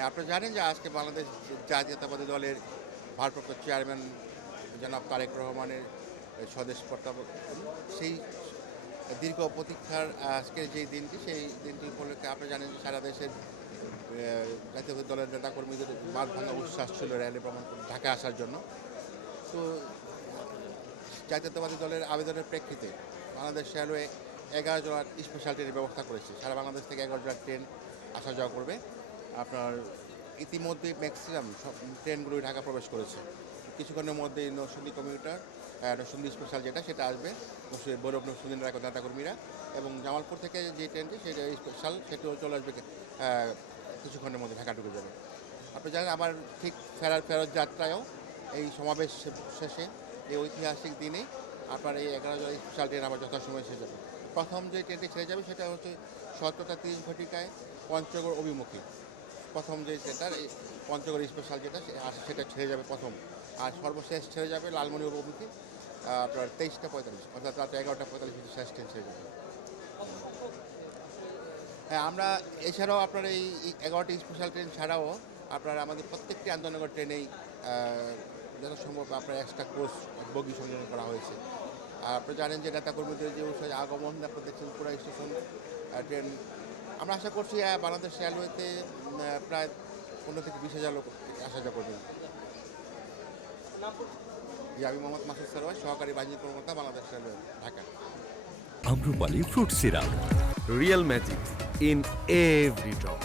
হ্যাঁ, আপনারা জানেন যে আজকে বাংলাদেশ জাতীয়তাবাদী দলের ভারপ্রাপ্ত চেয়ারম্যান জনাব তারেক রহমানের স্বদেশ প্রত্যাবর্তন। সেই দীর্ঘ প্রতীক্ষার আজকের যেই দিনটি, সেই দিনটি উপলক্ষে আপনারা জানেন যে সারা দেশের জাতীয়তাবাদী দলের নেতাকর্মীদের বাঁধ ভাঙা উচ্ছ্বাস ছিল র্যালি প্রমাণ করে ঢাকায় আসার জন্য। তো জাতীয়তাবাদী দলের আবেদনের প্রেক্ষিতে বাংলাদেশ রেলওয়ে 11 জনের স্পেশাল ট্রেনের ব্যবস্থা করেছে। সারা বাংলাদেশ থেকে 11 জনের ট্রেন আসা যাওয়া করবে। আপনার ইতিমধ্যে ম্যাক্সিমাম সব ট্রেনগুলোই ঢাকা প্রবেশ করেছে। কিছুক্ষণের মধ্যেই নরসিংদী কমিউটার নরসিংদী স্পেশাল যেটা, সেটা আসবে বৈরব নরসিংদীর নেতাকর্মীরা। এবং জামালপুর থেকে যে ট্রেনটি, সেটা স্পেশাল, সেটাও চলে আসবে কিছুক্ষণের মধ্যে ঢাকা ঢুকে যাবে। আপনি জানেন আবার ঠিক ফেরত যাত্রায়ও এই সমাবেশ শেষে এই ঐতিহাসিক দিনে আপনার এই 11 জন স্পেশাল ট্রেন আবার যথাসময়ে শেষ যাবে। প্রথম যে ট্রেনটি ছেড়ে যাবে সেটা হচ্ছে 7টা 30 ঘটিকায় পঞ্চগড় অভিমুখী। প্রথম যে ট্রেনটা এই পঞ্চগড় স্পেশাল যেটা সেটা ছেড়ে যাবে প্রথম। আর সর্বশেষ ছেড়ে যাবে লালমনি অভিমুখী আপনার 23টা 45, অর্থাৎ রাত 11টা 45 শেষ ট্রেন ছেড়ে যাবে। হ্যাঁ, আমরা এছাড়াও আপনার এই 11টি স্পেশাল ট্রেন ছাড়াও আপনার আমাদের প্রত্যেকটি আন্তনগর ট্রেনেই যথাসম্ভব আপনার এক্সট্রা কোচ বগি সংযোজন করা হয়েছে। আর আপনি জানেন যে নেতাকর্মীদের যে উৎসাহে আগমন, আপনার দেখছেন পুরো স্টেশন ট্রেন। আমরা আশা করছি বাংলাদেশ রেলওয়েতে প্রায় 15 থেকে 20 হাজার লোক আসা যাওয়া করবেন। জি, আমি মোহাম্মদ মাসুদ সরোয়ার, সহকারী বাহিনী কর্মকর্তা, Bangladesh railway, Dhaka. Amrupali fruit syrup. Real magic in every drop.